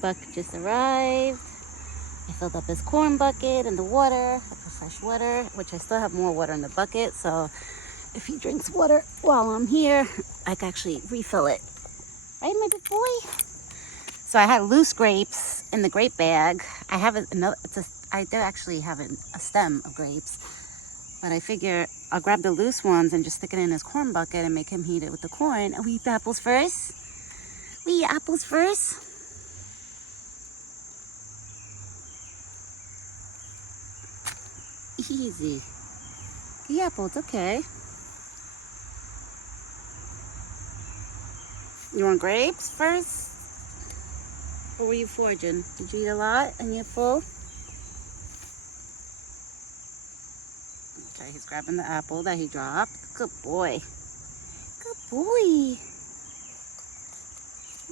Buck just arrived. I filled up his corn bucket and the water, the fresh water, which I still have more water in the bucket. So if he drinks water while I'm here, I can actually refill it. Right, my big boy? So I had loose grapes in the grape bag. I have another, I do actually have a stem of grapes, but I figure I'll grab the loose ones and just stick it in his corn bucket and make him eat it with the corn. And we eat the apples first. We eat apples first. Easy. The apple, it's okay. You want grapes first? Or were you foraging? Did you eat a lot and you're full? Okay, he's grabbing the apple that he dropped. Good boy. Good boy.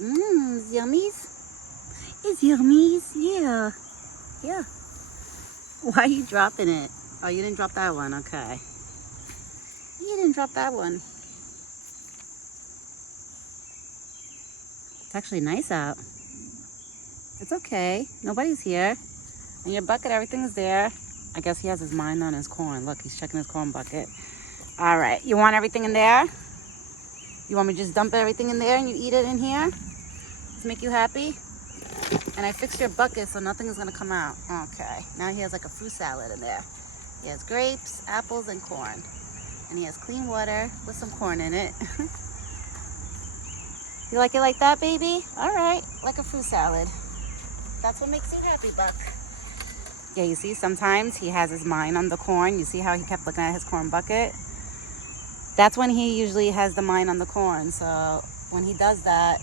It's yummies. It's yummies. Yeah. Yeah. Why are you dropping it? Oh, you didn't drop that one. Okay. You didn't drop that one. It's actually nice out. It's okay. Nobody's here. In your bucket, everything's there. I guess he has his mind on his corn. Look, he's checking his corn bucket. All right. You want everything in there? You want me to just dump everything in there and you eat it in here? Does it make you happy? And I fixed your bucket so nothing is going to come out. Okay. Now he has like a fruit salad in there. He has grapes, apples, and corn. And he has clean water with some corn in it. You like it like that, baby? All right. Like a fruit salad. That's what makes you happy, Buck. Yeah, you see, sometimes he has his mind on the corn. You see how he kept looking at his corn bucket? That's when he usually has the mind on the corn. So when he does that,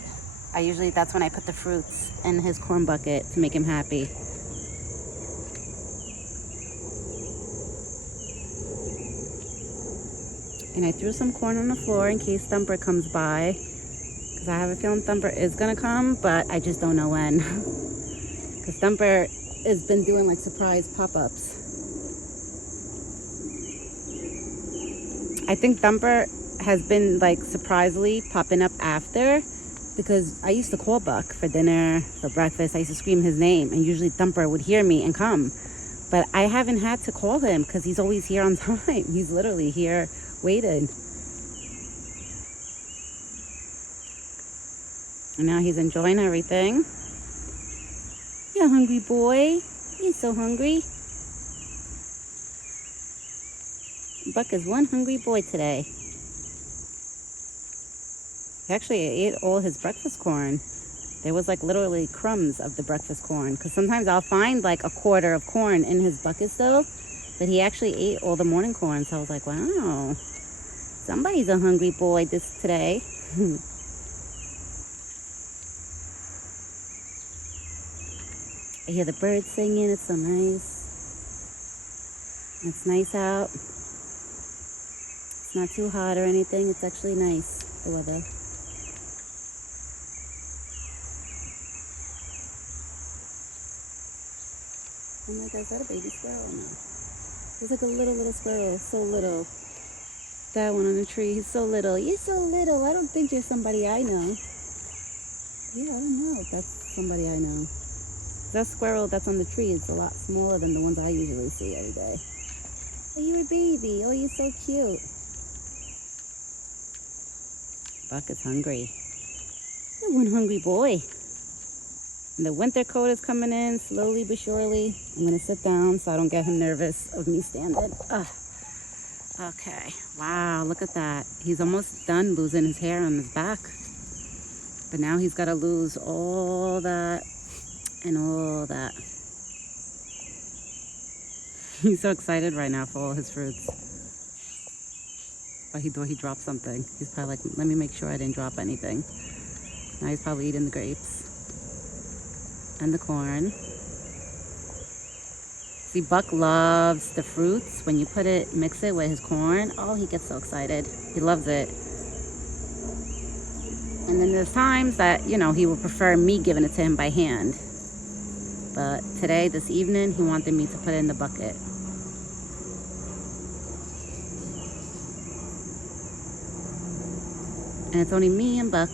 that's when I put the fruits in his corn bucket to make him happy. And I threw some corn on the floor in case Thumper comes by. Because I have a feeling Thumper is going to come, but I just don't know when. Because Thumper has been doing like surprise pop-ups. I think Thumper has been like surprisingly popping up after, because I used to call Buck for dinner, for breakfast. I used to scream his name, and usually Thumper would hear me and come. But I haven't had to call him because he's always here on time. He's literally here waiting. And now he's enjoying everything. You're a hungry boy. You're so hungry. Buck is one hungry boy today. He actually ate all his breakfast corn. There was like literally crumbs of the breakfast corn. Because sometimes I'll find like a quarter of corn in his bucket still. But he actually ate all the morning corn. So I was like, wow. Somebody's a hungry boy today. I hear the birds singing. It's so nice. It's nice out. It's not too hot or anything. It's actually nice, the weather. Oh my God, is that a baby squirrel or no? There's like a little squirrel. So little. That one on the tree. He's so little. You're so little. I don't think you're somebody I know. Yeah, I don't know if that's somebody I know. That squirrel that's on the tree is a lot smaller than the ones I usually see every day. Oh, you're a baby. Oh, you're so cute. Buck is hungry. You're one hungry boy. And the winter coat is coming in slowly but surely. I'm going to sit down so I don't get him nervous of me standing. Ugh. Okay. Wow, look at that. He's almost done losing his hair on his back. But now he's got to lose all that and all that. He's so excited right now for all his fruits. But he thought he dropped something. He's probably like, let me make sure I didn't drop anything. Now he's probably eating the grapes and the corn. See, Buck loves the fruits. When you mix it with his corn, oh, he gets so excited. He loves it. And then there's times that, you know, he would prefer me giving it to him by hand. But today, this evening, he wanted me to put it in the bucket. And it's only me and Buck.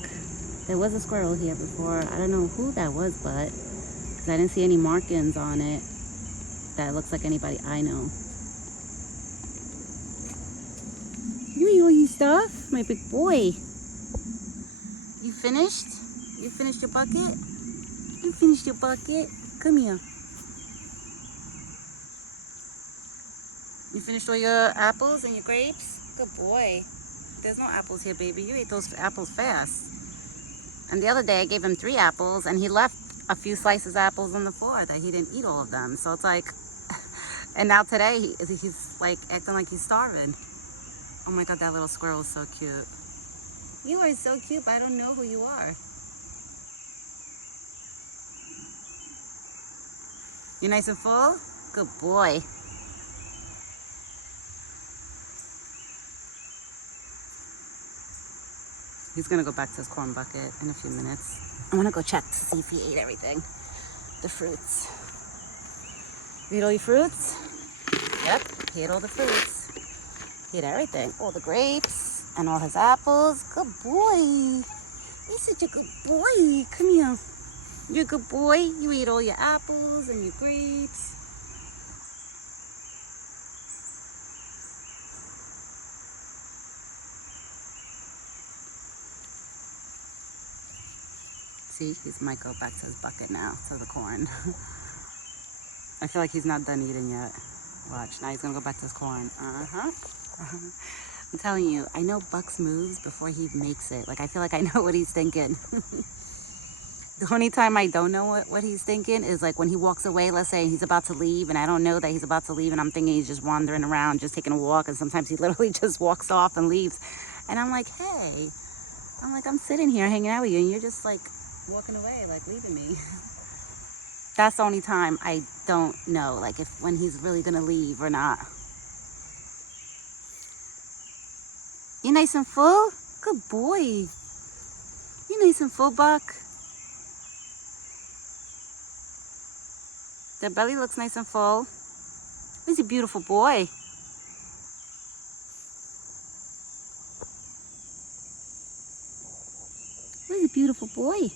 There was a squirrel here before. I don't know who that was, but 'cause I didn't see any markings on it that looks like anybody I know. You eat all your stuff, my big boy. You finished? You finished your bucket? You finished your bucket? Come here. You finished all your apples and your grapes? Good boy. There's no apples here, baby. You ate those apples fast. And the other day I gave him 3 apples and he left a few slices of apples on the floor that he didn't eat all of them. So it's like, and now today he's like acting like he's starving. Oh my God, that little squirrel is so cute. You are so cute, but I don't know who you are. You nice and full? Good boy. He's gonna go back to his corn bucket in a few minutes. I wanna go check to see if he ate everything. The fruits. You ate all your fruits? Yep, he ate all the fruits. He ate everything. All the grapes and all his apples. Good boy. He's such a good boy. Come here. You're a good boy. You eat all your apples and your grapes. See, he might go back to his bucket now, to the corn. I feel like he's not done eating yet. Watch, now he's gonna go back to his corn. I'm telling you, I know Bucks moves before he makes it. Like, I feel like I know what he's thinking. The only time I don't know what he's thinking is like when he walks away, let's say he's about to leave and I don't know that he's about to leave and I'm thinking he's just wandering around, just taking a walk, and sometimes he literally just walks off and leaves. And I'm like, hey, I'm sitting here hanging out with you and you're just like walking away, like leaving me. That's the only time I don't know, like when he's really gonna leave or not. You nice and full? Good boy. You nice and full, Buck? Their belly looks nice and full. He's a beautiful boy. He's a beautiful boy.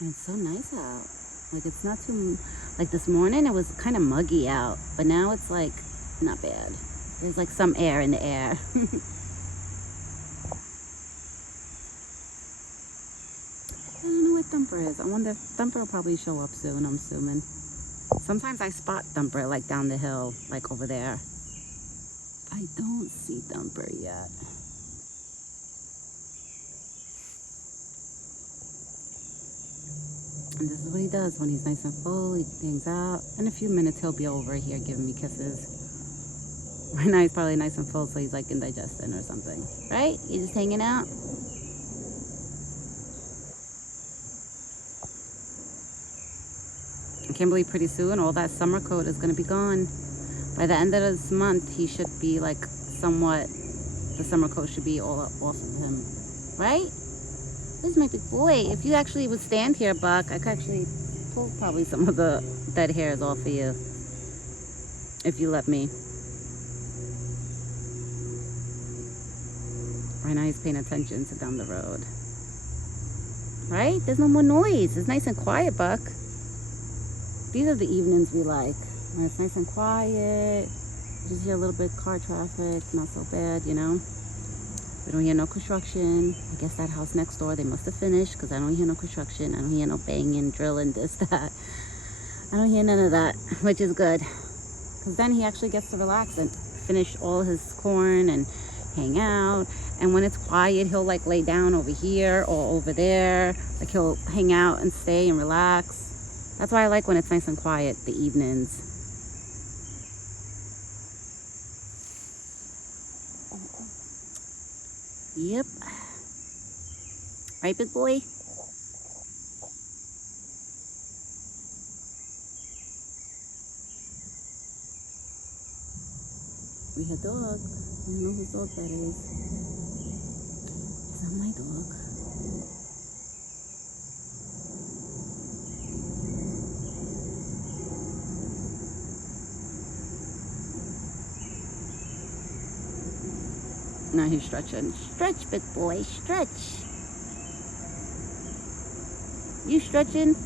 And it's so nice out. Like, it's not too, like this morning it was kind of muggy out, but now it's like not bad. There's like some air in the air. I don't know what Thumper is. I wonder if Thumper will probably show up soon, I'm assuming. Sometimes I spot Thumper like down the hill, like over there. I don't see Thumper yet. And this is what he does when he's nice and full. He hangs out. In a few minutes, he'll be over here giving me kisses. Right now, he's probably nice and full, so he's like indigesting or something. Right? You just hanging out? I can't believe pretty soon all that summer coat is going to be gone. By the end of this month, he should be like somewhat, the summer coat should be all off of him. Right? This is my big boy. If you actually would stand here, Buck, I could actually pull probably some of the dead hairs off of you. If you let me. Right now he's paying attention to down the road. Right? There's no more noise. It's nice and quiet, Buck. These are the evenings we like. When it's nice and quiet. You just hear a little bit of car traffic. Not so bad, you know? We don't hear no construction. I guess that house next door, they must have finished because I don't hear no construction. I don't hear no banging, drilling, this, that. I don't hear none of that, which is good. Because then he actually gets to relax and finish all his corn and hang out. And when it's quiet, he'll like lay down over here or over there. Like he'll hang out and stay and relax. That's why I like when it's nice and quiet, the evenings. Yep. Right, big boy? We had dog. I don't know whose dog that is. It's not my dog. Now he's stretching. Stretch, big boy, stretch. You stretching?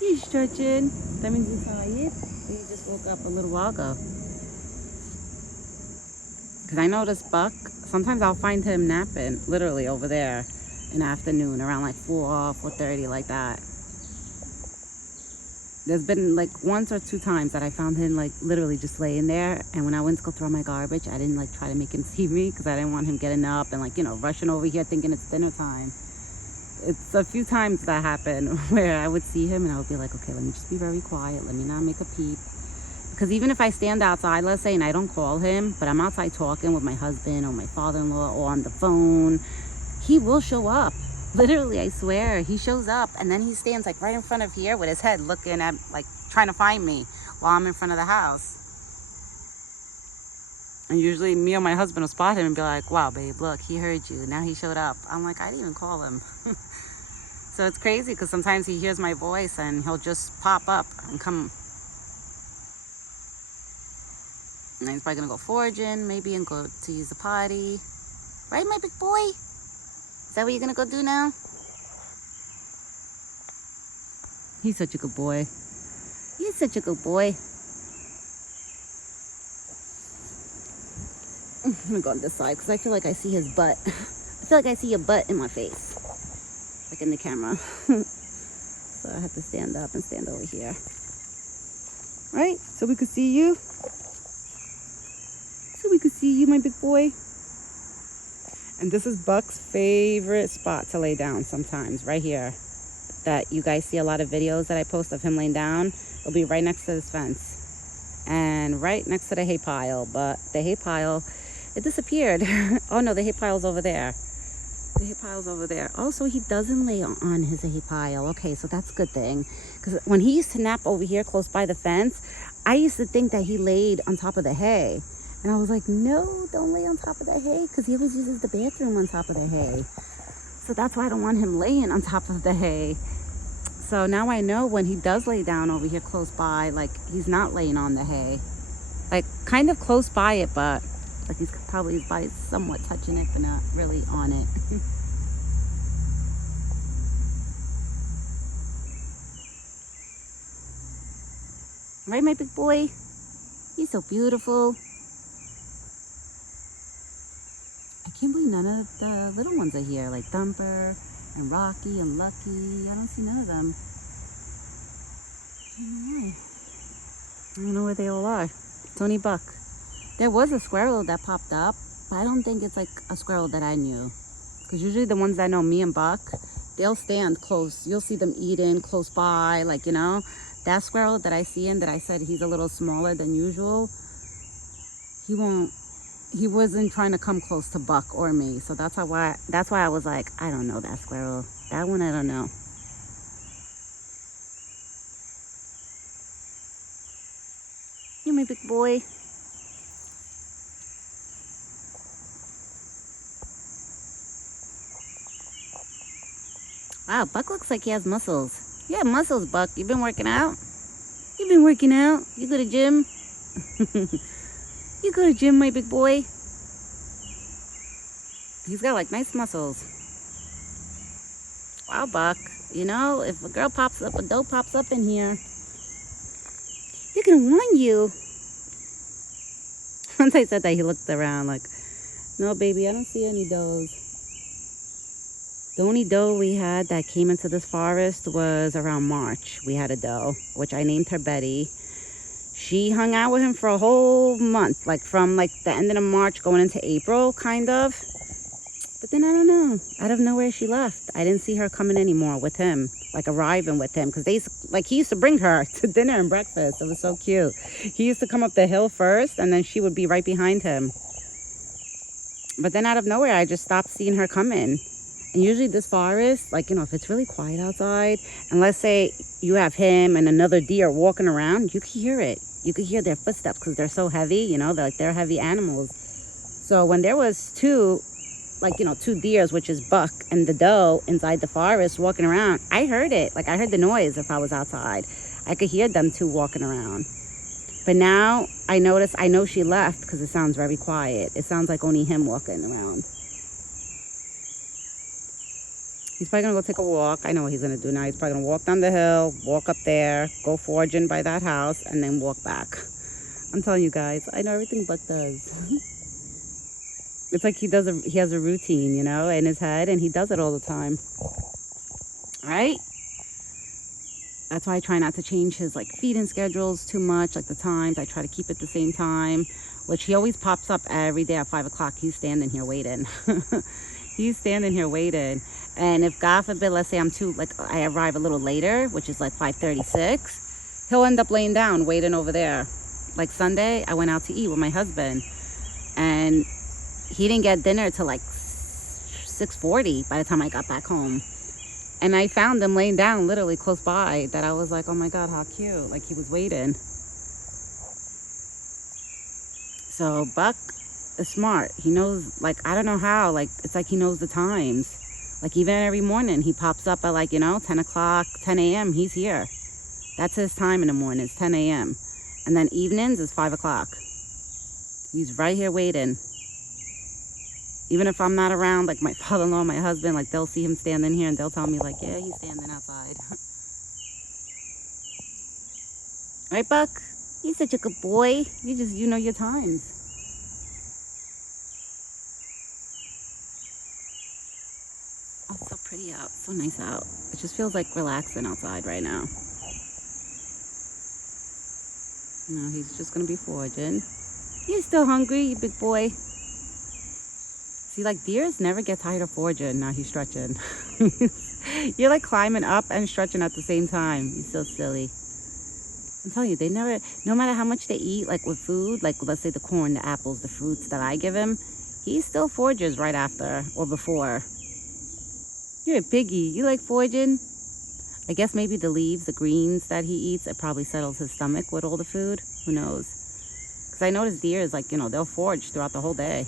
You stretching? That means you're tired. You just woke up a little while ago. Because I noticed Buck, sometimes I'll find him napping, literally over there in the afternoon, around like 4:30, like that. There's been like once or two times that I found him like literally just laying there. And when I went to go throw my garbage, I didn't like try to make him see me because I didn't want him getting up and like, you know, rushing over here thinking it's dinner time. It's a few times that happened where I would see him and I would be like, okay, let me just be very quiet. Let me not make a peep. Because even if I stand outside, let's say, and I don't call him, but I'm outside talking with my husband or my father-in-law or on the phone, he will show up. Literally, I swear, he shows up and then he stands like right in front of here with his head looking at, like trying to find me while I'm in front of the house. And usually me or my husband will spot him and be like, wow, babe, look, he heard you. Now he showed up. I'm like, I didn't even call him. So it's crazy because sometimes he hears my voice and he'll just pop up and come. And he's probably gonna go foraging, maybe, and go to use the potty. Right, my big boy? Is that what you're gonna go do now? He's such a good boy. He's such a good boy. I'm gonna go on this side because I feel like I see his butt. I feel like I see your butt in my face, like in the camera. So I have to stand up and stand over here. Right? So we could see you. So we could see you, my big boy. And this is Buck's favorite spot to lay down sometimes, right here. That you guys see a lot of videos that I post of him laying down. It'll be right next to this fence. And right next to the hay pile. But the hay pile, it disappeared. Oh no, the hay pile's over there. The hay pile's over there. Oh, so he doesn't lay on his hay pile. Okay, so that's a good thing. Because when he used to nap over here close by the fence, I used to think that he laid on top of the hay. And I was like, no, don't lay on top of the hay, because he always uses the bathroom on top of the hay. So that's why I don't want him laying on top of the hay. So now I know when he does lay down over here close by, like he's not laying on the hay. Like kind of close by it, but like he's probably his body's somewhat touching it, but not really on it. Right, my big boy? He's so beautiful. I can't believe none of the little ones are here, like Thumper and Rocky and Lucky. I don't see none of them. I don't know why. I don't know where they all are. Tony Buck. There was a squirrel that popped up, but I don't think it's like a squirrel that I knew. Because usually the ones that know me and Buck, they'll stand close. You'll see them eating close by, like, you know. That squirrel that I see in that I said he's a little smaller than usual, he wasn't trying to come close to Buck or me. So that's why I was like, I don't know that squirrel. That one I don't know. You my big boy. Wow, Buck looks like he has muscles. You have muscles, Buck. You been working out? You been working out? You go to gym? You go to gym, my big boy? He's got like nice muscles. Wow, Buck. You know, if a girl pops up, a doe pops up in here, they're gonna want you. Once I said that, he looked around like, no, baby, I don't see any does. The only doe we had that came into this forest was around March. We had a doe, which I named her Betty. She hung out with him for a whole month, like from like the end of March going into April, kind of. But then I don't know, out of nowhere she left. I didn't see her coming anymore with him, like arriving with him, because he used to bring her to dinner and breakfast. It was so cute. He used to come up the hill first, and then she would be right behind him. But then out of nowhere, I just stopped seeing her coming. And usually this forest, like, you know, if it's really quiet outside, and let's say you have him and another deer walking around, you can hear it. You can hear their footsteps because they're so heavy, you know, they're heavy animals. So when there was two deers, which is Buck and the doe inside the forest walking around, I heard it. Like, I heard the noise if I was outside. I could hear them two walking around. But now I know she left because it sounds very quiet. It sounds like only him walking around. He's probably gonna go take a walk. I know what he's gonna do now. He's probably gonna walk down the hill, walk up there, go foraging by that house, and then walk back. I'm telling you guys, I know everything Buck does. It's like he has a routine, you know, in his head, and he does it all the time. Right? That's why I try not to change his like feeding schedules too much, like the times. I try to keep it the same time, which he always pops up every day at 5 o'clock. He's standing here waiting. He's standing here waiting. And if God forbid, let's say I arrive a little later, which is like 5:36, he'll end up laying down waiting over there. Like Sunday, I went out to eat with my husband, and he didn't get dinner till like 6:40 by the time I got back home. And I found him laying down literally close by, that I was like, oh my God, how cute. Like he was waiting. So Buck is smart. He knows, like, I don't know how, like, it's like he knows the times. Like even every morning he pops up at like, you know, 10 o'clock, 10 a.m. He's here. That's his time in the morning, it's 10 a.m. And then evenings is 5 o'clock. He's right here waiting. Even if I'm not around, like my father-in-law, my husband, like they'll see him standing here and they'll tell me like, yeah, he's standing outside. Right, Buck? He's such a good boy. You know your times. Oh, it's so pretty out. So nice out. It just feels like relaxing outside right now. No, he's just gonna be foraging. You still hungry, you big boy? See, like deers never get tired of foraging. Now he's stretching. You're like climbing up and stretching at the same time. He's so silly. I'm telling you, they never, no matter how much they eat, like with food, like let's say the corn, the apples, the fruits that I give him, he still forages right after or before. You're a piggy. You like foraging? I guess maybe the leaves, the greens that he eats, it probably settles his stomach with all the food. Who knows? Because I notice deers, like, you know, they'll forage throughout the whole day.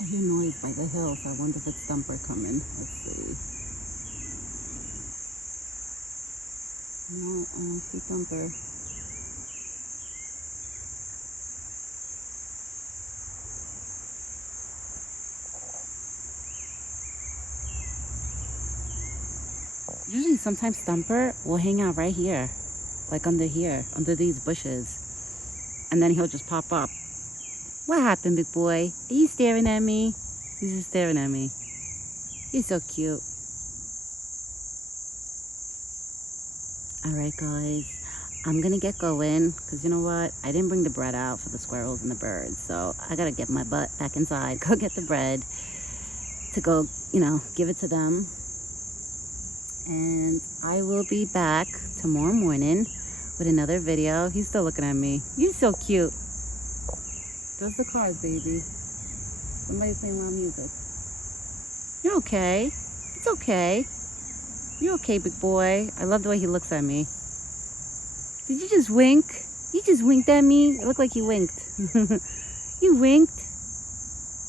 I hear noise by the hill, so I wonder if it's Thumper coming. Let's see. No, I don't see Thumper. Usually sometimes Thumper will hang out right here. Like under here, under these bushes. And then he'll just pop up. What happened, big boy? Are you staring at me? He's just staring at me. You're so cute. Alright guys, I'm gonna get going, because you know what? I didn't bring the bread out for the squirrels and the birds, so I gotta get my butt back inside, go get the bread to go, you know, give it to them. And I will be back tomorrow morning with another video. He's still looking at me. You're so cute. Those the cars, baby. Somebody's playing loud music. You're okay. It's okay. You're okay, big boy. I love the way he looks at me. Did you just wink? You just winked at me? It looked like you winked. You winked?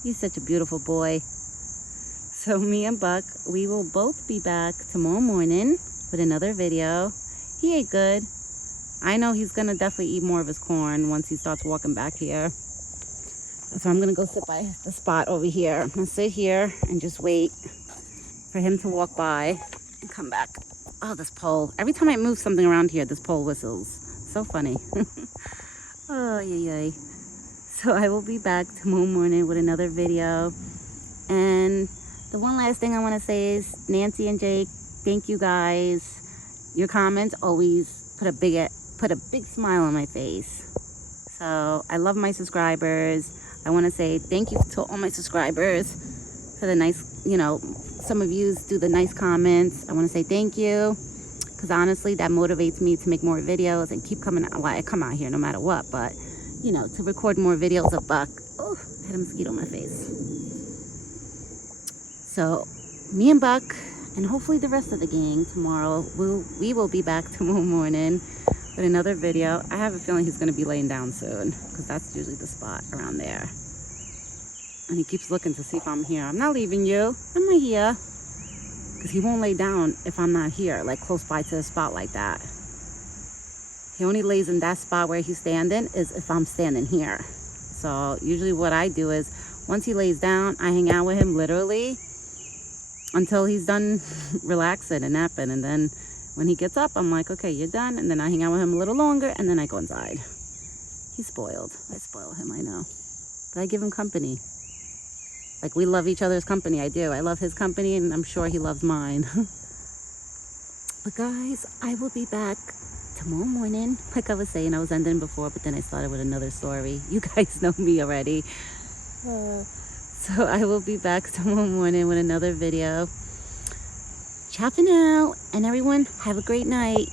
You're such a beautiful boy. So me and Buck, we will both be back tomorrow morning with another video. He ate good. I know he's gonna definitely eat more of his corn once he starts walking back here. So I'm gonna go sit by the spot over here. I'm gonna sit here and just wait for him to walk by and come back. Oh, this pole. Every time I move something around here, this pole whistles. So funny. Oh, yay. So I will be back tomorrow morning with another video. And the one last thing I want to say is, Nancy and Jake, thank you guys. Your comments always put a big smile on my face. So I love my subscribers. I want to say thank you to all my subscribers for the nice, you know, some of you do the nice comments. I want to say thank you, because honestly that motivates me to make more videos and keep coming out. Well, I come out here no matter what, but you know, to record more videos of Buck. Oh, I had a mosquito on my face. So me and Buck and hopefully the rest of the gang tomorrow, we will be back tomorrow morning with another video. I have a feeling he's going to be laying down soon, because that's usually the spot around there. And he keeps looking to see if I'm here. I'm not leaving you. I'm right here. because he won't lay down if I'm not here, like close by to the spot like that. He only lays in that spot where he's standing is if I'm standing here. So usually what I do is once he lays down, I hang out with him literally until he's done relaxing and napping. And then when he gets up, I'm like, okay, you're done. And then I hang out with him a little longer and then I go inside. He's spoiled. I spoil him, I know. But I give him company. Like, we love each other's company. I do. I love his company and I'm sure he loves mine. But guys, I will be back tomorrow morning. Like I was saying, I was ending before, but then I started with another story. You guys know me already. So I will be back tomorrow morning with another video. Ciao for now, and everyone have a great night.